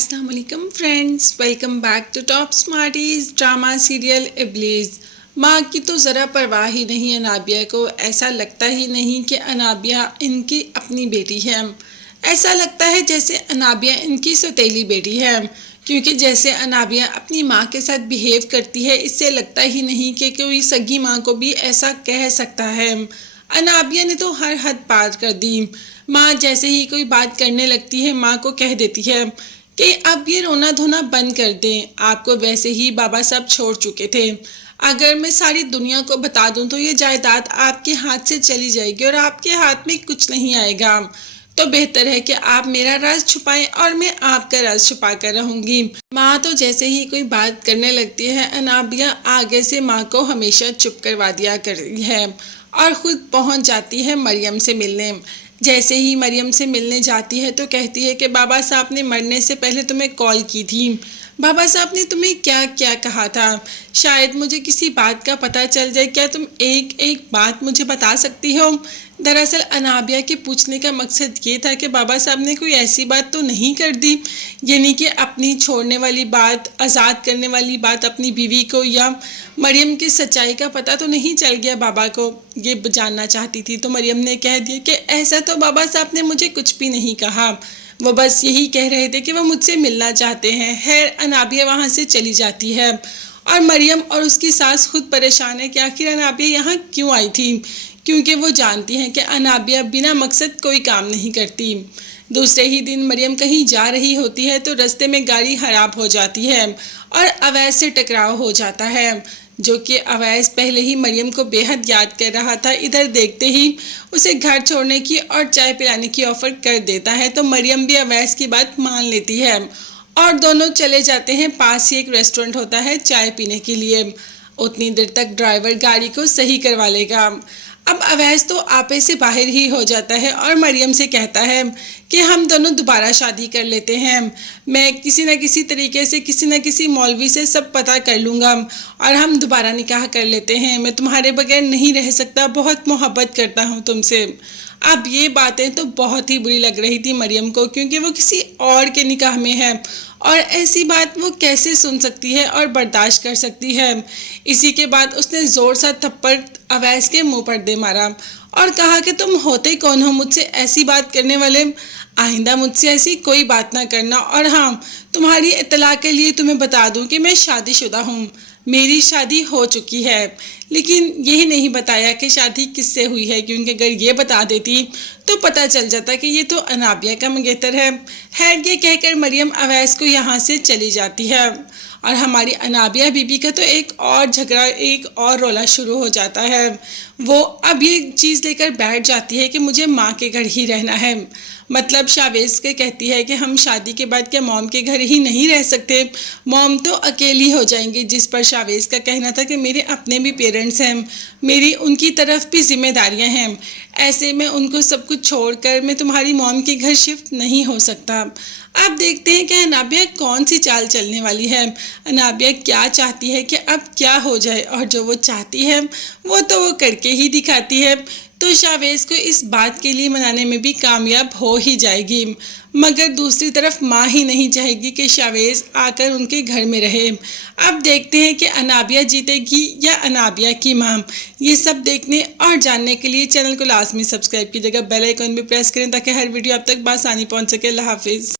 अस्सलाम वालेकुम friends, welcome back to top smarties drama serial Iblees. माँ की तो ज़रा परवाह ही नहीं अनाबिया को। ऐसा लगता ही नहीं कि अनाबिया इनकी अपनी बेटी है। ऐसा लगता है जैसे अनाबिया इनकी सौतेली बेटी है, क्योंकि जैसे अनाबिया अपनी माँ के साथ बिहेव करती है, इससे लगता ही नहीं कि कोई सगी माँ को भी ऐसा कह सकता है। अनाबिया ने तो हर हद पार कर दी। माँ जैसे ही कोई बात करने लगती है, माँ को कह देती है कि अब ये रोना धोना बंद कर दें। आपको वैसे ही बाबा साहब छोड़ चुके थे। अगर मैं सारी दुनिया को बता दूं तो ये जायदाद आपके हाथ से चली जाएगी और आपके हाथ में कुछ नहीं आएगा। तो बेहतर है कि आप मेरा राज छुपाएं और मैं आपका राज छुपा कर रहूंगी। माँ तो जैसे ही कोई बात करने लगती है, अनाबिया आगे से माँ को हमेशा चुप करवा दिया करती है और खुद पहुँच जाती है मरियम से मिलने। जैसे ही मरियम से मिलने जाती है तो कहती है कि बाबा साहब ने मरने से पहले तुम्हें कॉल की थी। बाबा साहब ने तुम्हें क्या क्या कहा था? शायद मुझे किसी बात का पता चल जाए। क्या तुम एक एक बात मुझे बता सकती हो? दरअसल अनाबिया के पूछने का मकसद ये था कि बाबा साहब ने कोई ऐसी बात तो नहीं कर दी, यानी कि अपनी छोड़ने वाली बात, आज़ाद करने वाली बात अपनी बीवी को, या मरियम की सच्चाई का पता तो नहीं चल गया बाबा को? ये जानना चाहती थी। तो मरियम ने कह दिया कि ऐसा तो बाबा साहब ने मुझे कुछ भी नहीं कहा, वो बस यही कह रहे थे कि वो मुझसे मिलना चाहते हैं। खैर, अनाबिया वहाँ से चली जाती है और मरियम और उसकी सास खुद परेशान है कि आखिर अनाबिया यहाँ क्यों आई थी, क्योंकि वो जानती हैं कि अनाबिया बिना मकसद कोई काम नहीं करती। दूसरे ही दिन मरियम कहीं जा रही होती है तो रास्ते में गाड़ी खराब हो जाती है और अवैस से टकराव हो जाता है, जो कि अवैस पहले ही मरियम को बेहद याद कर रहा था। इधर देखते ही उसे घर छोड़ने की और चाय पिलाने की ऑफ़र कर देता है, तो मरियम भी अवैस की बात मान लेती है और दोनों चले जाते हैं। पास ही एक रेस्टोरेंट होता है चाय पीने के लिए। उतनी देर तक ड्राइवर गाड़ी को सही करवा लेगा। अब अवैस तो आपे से बाहर ही हो जाता है और मरियम से कहता है कि हम दोनों दोबारा शादी कर लेते हैं। मैं किसी न किसी तरीके से किसी न किसी मौलवी से सब पता कर लूँगा और हम दोबारा निकाह कर लेते हैं। मैं तुम्हारे बगैर नहीं रह सकता, बहुत मोहब्बत करता हूँ तुमसे। अब ये बातें तो बहुत ही बुरी लग रही थी मरियम को, क्योंकि वो किसी और के निकाह में है और ऐसी बात वो कैसे सुन सकती है और बर्दाश्त कर सकती है। इसी के बाद उसने ज़ोर सा थप्पड़ अवैस के मुंह पर दे मारा और कहा कि तुम होते कौन हो मुझसे ऐसी बात करने वाले? आइंदा मुझसे ऐसी कोई बात ना करना। और हाँ, तुम्हारी इत्तला के लिए तुम्हें बता दूं कि मैं शादीशुदा हूँ। मेरी शादी हो चुकी है, लेकिन यही नहीं बताया कि शादी किससे हुई है, क्योंकि अगर ये बता देती तो पता चल जाता कि ये तो अनाबिया का मंगेतर है। खैर, ये कहकर मरियम अवैस को यहाँ से चली जाती है और हमारी अनाबिया बीबी का तो एक और झगड़ा, एक और रोला शुरू हो जाता है। वो अब ये चीज़ लेकर बैठ जाती है कि मुझे माँ के घर ही रहना है। मतलब शावेज के कहती है कि हम शादी के बाद क्या मॉम के घर ही नहीं रह सकते? मॉम तो अकेली हो जाएंगी। जिस पर शावेज का कहना था कि मेरे अपने भी पेरेंट्स हैं, मेरी उनकी तरफ भी जिम्मेदारियां हैं, ऐसे में उनको सब कुछ छोड़कर मैं तुम्हारी मॉम के घर शिफ्ट नहीं हो सकता। अब देखते हैं कि अनाबिया कौन सी चाल चलने वाली है। अनाबिया क्या चाहती है कि अब क्या हो जाए, और जो वो चाहती है वो तो वो करके ही दिखाती है। तो शावेज को इस बात के लिए मनाने में भी कामयाब हो ही जाएगी, मगर दूसरी तरफ माँ ही नहीं चाहेगी कि शावेज आकर उनके घर में रहे। अब देखते हैं कि अनाबिया जीतेगी या अनाबिया की माँ। ये सब देखने और जानने के लिए चैनल को लाजमी सब्सक्राइब कीजिएगा, बेल आइकन भी प्रेस करें ताकि हर वीडियो आप तक बआसानी पहुँच सके। अल्लाह हाफिज़।